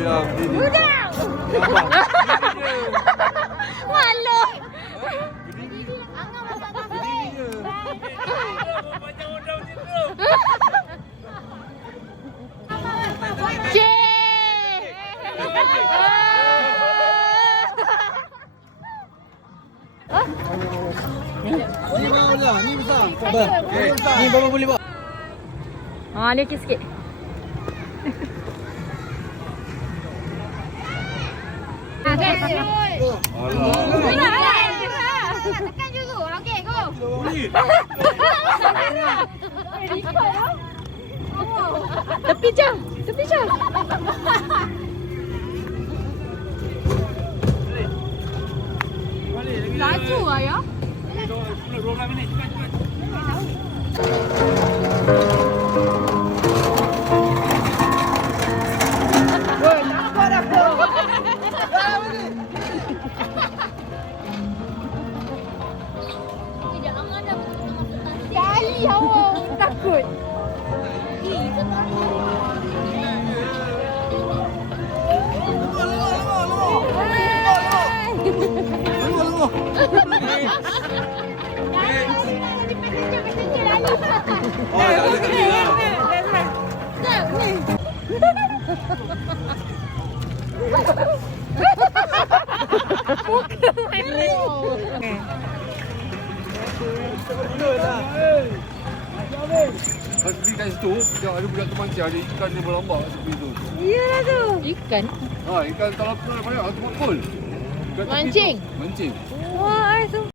je. Begini. Budak. Abang. Malu. Berdiri. Angah masak nasi. Berdiri je. Ni mana dah? Ni besar. Sabar. Ni berapa boleh bawa? Ni sikit. Tekan juga. Okey, go. Tepi jam. Tepi jam. Laju lah ya. 10-12 minit. Cepat. Tidak, Angah dah masuk nasi. Kali awak takut. Pas pergi kat situ, dia ada budak termancing, ada ikan dia berlambak seperti itu. Iyalah tu. Ikan. Ikan kalau tu banyak, tu makul. Mancing? Mancing. Wah, tu.